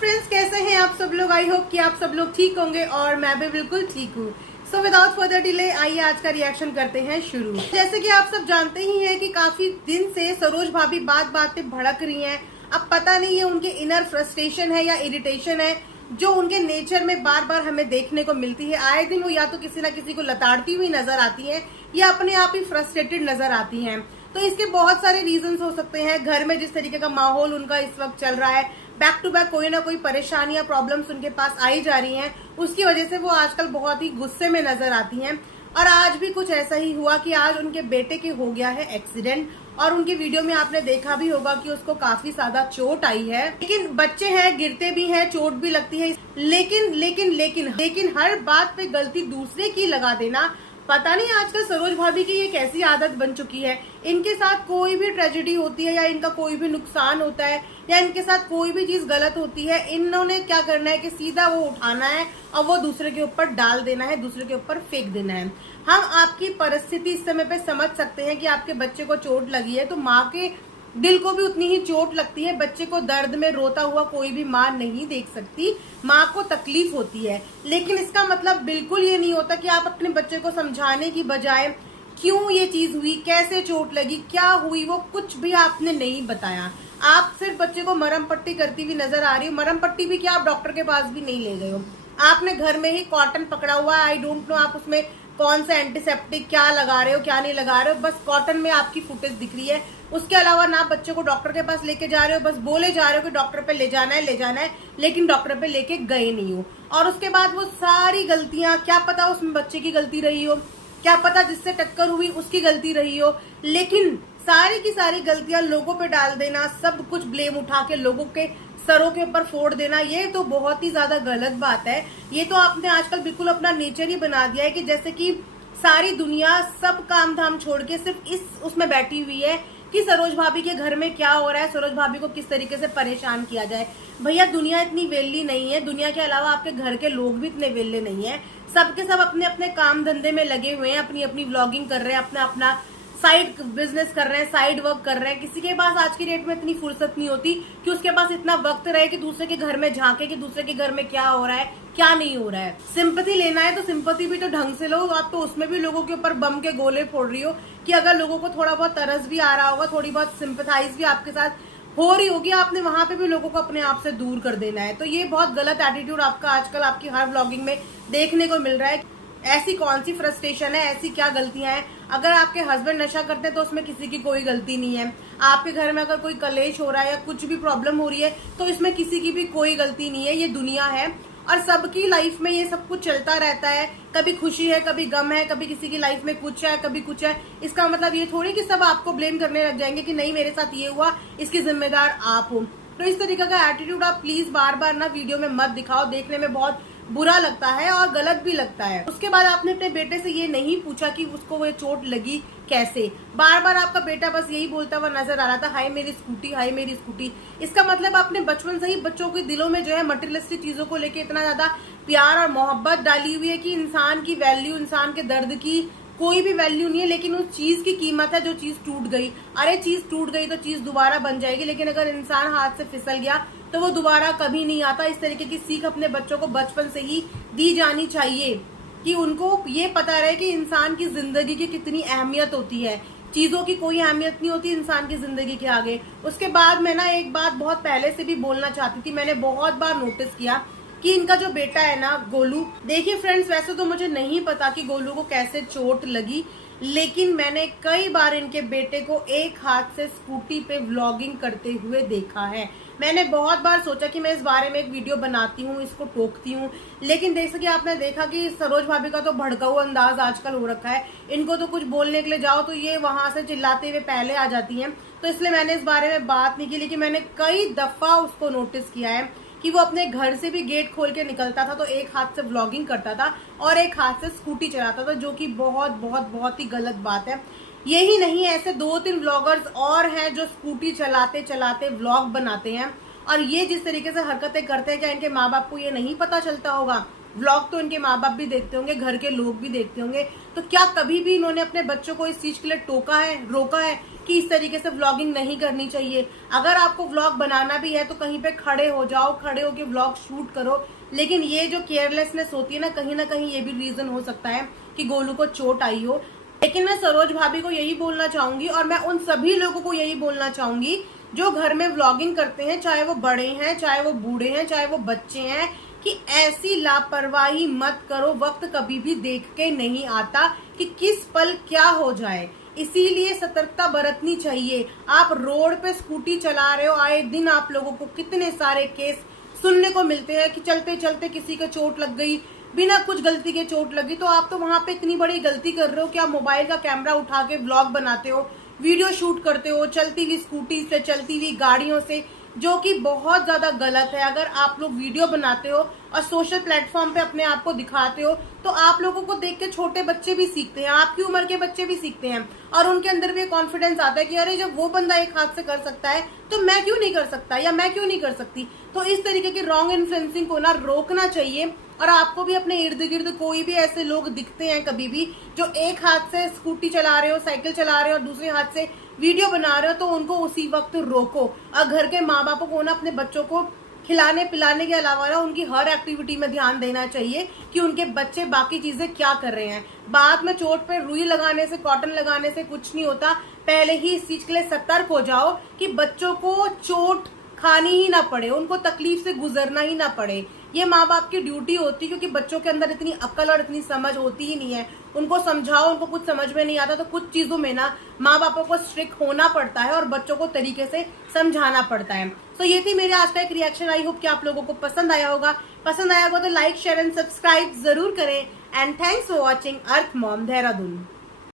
Friends, कैसे हैं आप सब लोग। आई होप कि आप सब लोग ठीक होंगे और मैं भी बिल्कुल ठीक हूँ। सो विदाउट फर्दर डिले आइए आज का रिएक्शन करते हैं शुरू। जैसे कि आप सब जानते ही हैं कि काफी दिन से सरोज भाभी बात बात पे भड़क रही हैं। अब पता नहीं है उनके इनर फ्रस्ट्रेशन है या इरिटेशन है जो उनके नेचर में बार बार हमें देखने को मिलती है। आए दिन वो या तो किसी ना किसी को लताड़ती हुई नजर आती है या अपने आप ही फ्रस्ट्रेटेड नजर आती हैं। तो इसके बहुत सारे रीजंस हो सकते हैं। घर में जिस तरीके का माहौल उनका इस वक्त चल रहा है, बैक टू बैक कोई ना कोई परेशानी या प्रॉब्लम्स उनके पास आई जा रही हैं, उसकी वजह से वो आजकल बहुत ही गुस्से में नजर आती हैं। और आज भी कुछ ऐसा ही हुआ कि आज उनके बेटे के हो गया है एक्सीडेंट और उनकी वीडियो में आपने देखा भी होगा कि उसको काफी ज्यादा चोट आई है। लेकिन बच्चे हैं, गिरते भी हैं, चोट भी लगती है। लेकिन लेकिन लेकिन लेकिन हर बात पे गलती दूसरे की लगा देना, पता नहीं आजकल सरोज भाभी की ये कैसी आदत बन चुकी है। इनके साथ कोई भी ट्रेजेडी होती है या इनका कोई भी नुकसान होता है या इनके साथ कोई भी चीज गलत होती है, इन्होंने क्या करना है कि सीधा वो उठाना है और वो दूसरे के ऊपर डाल देना है, दूसरे के ऊपर फेंक देना है। हम आपकी परिस्थिति इस समय पे समझ सकते हैं कि आपके बच्चे को चोट लगी है तो माँ के दिल को भी उतनी ही चोट लगती है। बच्चे को दर्द में रोता हुआ कोई भी माँ नहीं देख सकती, माँ को तकलीफ होती है। लेकिन इसका मतलब बिल्कुल ये नहीं होता कि आप अपने बच्चे को समझाने की बजाय क्यों ये चीज हुई, कैसे चोट लगी, क्या हुई, वो कुछ भी आपने नहीं बताया। आप सिर्फ बच्चे को मरहम पट्टी करती हुई नजर आ रही हो। मरहम पट्टी भी क्या, आप डॉक्टर के पास भी नहीं ले गए हो। आपने घर में ही कॉटन पकड़ा हुआ है। आई डोंट नो आप उसमें कौन सा एंटीसेप्टिक क्या लगा रहे हो क्या नहीं लगा रहे हो, बस कॉटन में आपकी फुटेज दिख रही है। उसके अलावा ना बच्चे को डॉक्टर के पास लेके जा रहे हो, बस बोले जा रहे हो कि डॉक्टर पे ले जाना है, लेकिन डॉक्टर पे लेके गए नहीं हो। और उसके बाद वो सारी गलतियां, क्या पता उसमें बच्चे की गलती रही हो, क्या पता जिससे टक्कर हुई उसकी गलती रही हो, लेकिन सारी की सारी गलतियां लोगों पे डाल देना, सब कुछ ब्लेम उठा के लोगों के सरों के ऊपर फोड़ देना, ये तो बहुत ही ज्यादा गलत बात है। ये तो आपने आजकल बिल्कुल अपना नेचर ही बना दिया है कि जैसे कि सारी दुनिया सब काम धाम छोड़ के सिर्फ इस उसमें बैठी हुई है कि सरोज भाभी के घर में क्या हो रहा है, सरोज भाभी को किस तरीके से परेशान किया जाए। भैया दुनिया इतनी वेली नहीं है, दुनिया के अलावा आपके घर के लोग भी इतने वेले नहीं है। सबके सब अपने अपने काम धंधे में लगे हुए हैं, अपनी अपनी व्लॉगिंग कर रहे हैं, अपना अपना साइड बिजनेस कर रहे हैं, साइड वर्क कर रहे हैं। किसी के पास आज की डेट में इतनी फुर्सत नहीं होती कि उसके पास इतना वक्त रहे कि दूसरे के घर में झांके कि दूसरे के घर में क्या हो रहा है क्या नहीं हो रहा है। सिंपैथी लेना है तो सिंपैथी भी तो ढंग से लो। आप तो उसमें भी लोगों के ऊपर बम के गोले फोड़ रही हो कि अगर लोगों को थोड़ा बहुत तरस भी आ रहा होगा, थोड़ी बहुत सिंपैथाइज भी आपके साथ हो रही होगी, आपने वहां पे भी लोगों को अपने आप से दूर कर देना है। तो ये बहुत गलत एटीट्यूड आपका आजकल आपकी हर व्लॉगिंग में देखने को मिल रहा है। ऐसी कौन सी फ्रस्ट्रेशन है, ऐसी क्या गलतियां हैं। अगर आपके हस्बैंड नशा करते हैं तो उसमें किसी की कोई गलती नहीं है। आपके घर में अगर कोई कलेश हो रहा है या कुछ भी प्रॉब्लम हो रही है तो इसमें किसी की भी कोई गलती नहीं है। ये दुनिया है और सबकी लाइफ में ये सब कुछ चलता रहता है। कभी खुशी है, कभी गम है, कभी किसी की लाइफ में कुछ है, कभी कुछ है। इसका मतलब ये थोड़ी कि सब आपको ब्लेम करने लग जाएंगे कि नहीं मेरे साथ ये हुआ, इसकी जिम्मेदार आप हो। तो इस तरीके का एटीट्यूड आप प्लीज बार बार ना वीडियो में मत दिखाओ, देखने में बहुत बुरा लगता है और गलत भी लगता है। उसके बाद आपने अपने बेटे से ये नहीं पूछा कि उसको वो चोट लगी कैसे। बार बार आपका बेटा बस यही बोलता हुआ नजर आ रहा था, हाय मेरी स्कूटी, हाय मेरी स्कूटी। इसका मतलब आपने बचपन से ही बच्चों के दिलों में जो है मटेरियलिस्टिक चीजों को लेके इतना ज्यादा प्यार और मोहब्बत डाली हुई है कि इंसान की वैल्यू, इंसान के दर्द की कोई भी वैल्यू नहीं है, लेकिन उस चीज की कीमत है जो चीज टूट गई। अरे चीज टूट गई तो चीज दोबारा बन जाएगी, लेकिन अगर इंसान हाथ से फिसल गया तो वो दोबारा कभी नहीं आता। इस तरीके की सीख अपने बच्चों को बचपन से ही दी जानी चाहिए कि उनको ये पता रहे कि इंसान की जिंदगी की कितनी अहमियत होती है। चीजों की कोई अहमियत नहीं होती इंसान की जिंदगी के आगे। उसके बाद मैं ना एक बात बहुत पहले से भी बोलना चाहती थी, मैंने बहुत बार नोटिस किया कि इनका जो बेटा है ना गोलू, देखिए फ्रेंड्स वैसे तो मुझे नहीं पता कि गोलू को कैसे चोट लगी, लेकिन मैंने कई बार इनके बेटे को एक हाथ से स्कूटी पे व्लॉगिंग करते हुए देखा है। मैंने बहुत बार सोचा कि मैं इस बारे में एक वीडियो बनाती हूँ, इसको टोकती हूँ, लेकिन जैसे कि आपने देखा कि सरोज भाभी का तो भड़काऊ अंदाज आजकल हो रखा है। इनको तो कुछ बोलने के लिए जाओ तो ये वहां से चिल्लाते हुए पहले आ जाती हैं। तो इसलिए मैंने इस बारे में बात नहीं की, लेकिन मैंने कई दफा उसको नोटिस किया है कि वो अपने घर से भी गेट खोल के निकलता था तो एक हाथ से व्लॉगिंग करता था और एक हाथ से स्कूटी चलाता था, जो कि बहुत बहुत बहुत ही गलत बात है। यही नहीं, ऐसे 2-3 व्लॉगर्स और हैं जो स्कूटी चलाते चलाते व्लॉग बनाते हैं और ये जिस तरीके से हरकतें करते हैं, क्या इनके माँ बाप को ये नहीं पता चलता होगा। व्लॉग तो इनके माँ बाप भी देखते होंगे, घर के लोग भी देखते होंगे, तो क्या कभी भी इन्होंने अपने बच्चों को इस चीज के लिए टोका है, रोका है कि इस तरीके से व्लॉगिंग नहीं करनी चाहिए। अगर आपको व्लॉग बनाना भी है तो कहीं पे खड़े हो जाओ, खड़े होके व्लॉग शूट करो। लेकिन ये जो केयरलेसनेस होती है ना कहीं ये भी रीजन हो सकता है कि गोलू को चोट आई हो। लेकिन मैं सरोज भाभी को यही बोलना चाहूंगी और मैं उन सभी लोगों को यही बोलना चाहूंगी जो घर में व्लॉगिंग करते हैं, चाहे वो बड़े हैं, चाहे वो बूढ़े हैं, चाहे वो बच्चे हैं, कि ऐसी लापरवाही मत करो। वक्त कभी भी देख के नहीं आता कि किस पल क्या हो जाए, इसीलिए सतर्कता बरतनी चाहिए। आप रोड पे स्कूटी चला रहे हो, आए दिन आप लोगों को कितने सारे केस सुनने को मिलते हैं कि चलते चलते किसी को चोट लग गई, बिना कुछ गलती के चोट लगी। तो आप तो वहां पे इतनी बड़ी गलती कर रहे हो कि आप मोबाइल का कैमरा उठा के व्लॉग बनाते हो, वीडियो शूट करते हो चलती हुई स्कूटी से, चलती हुई गाड़ियों से, जो कि बहुत ज्यादा गलत है। अगर आप लोग वीडियो बनाते हो और सोशल प्लेटफॉर्म पे अपने आप को दिखाते हो तो आप लोगों को देख के छोटे बच्चे भी सीखते हैं, आपकी उम्र के बच्चे भी सीखते हैं और उनके अंदर भी कॉन्फिडेंस आता है कि अरे जब वो बंदा एक हाथ से कर सकता है तो मैं क्यों नहीं कर सकता या मैं क्यों नहीं कर सकती। तो इस तरीके की रॉन्ग इन्फ्लुएंसिंग को ना रोकना चाहिए। और आपको भी अपने इर्द गिर्द कोई भी ऐसे लोग दिखते हैं कभी भी जो एक हाथ से स्कूटी चला रहे हो, साइकिल चला रहे हो और दूसरे हाथ से वीडियो बना रहे हो, तो उनको उसी वक्त रोको। और घर के माँ बापों को ना अपने बच्चों को खिलाने पिलाने के अलावा ना उनकी हर एक्टिविटी में ध्यान देना चाहिए कि उनके बच्चे बाकी चीजें क्या कर रहे हैं। बाद में चोट पे रुई लगाने से, कॉटन लगाने से कुछ नहीं होता। पहले ही इस चीज के लिए सतर्क हो जाओ कि बच्चों को चोट खानी ही ना पड़े, उनको तकलीफ से गुजरना ही ना पड़े। ये माँ बाप की ड्यूटी होती है, क्योंकि बच्चों के अंदर इतनी अक्ल और इतनी समझ होती ही नहीं है। उनको समझाओ, उनको कुछ समझ में नहीं आता तो कुछ चीजों में ना माँ बापों को स्ट्रिक्ट होना पड़ता है और बच्चों को तरीके से समझाना पड़ता है। तो ये थी मेरे आज का एक रिएक्शन। आई होप कि आप लोगों को पसंद आया होगा। पसंद आया होगा तो लाइक शेयर एंड सब्सक्राइब जरूर करें। And thanks for watching earth mom Dehradun.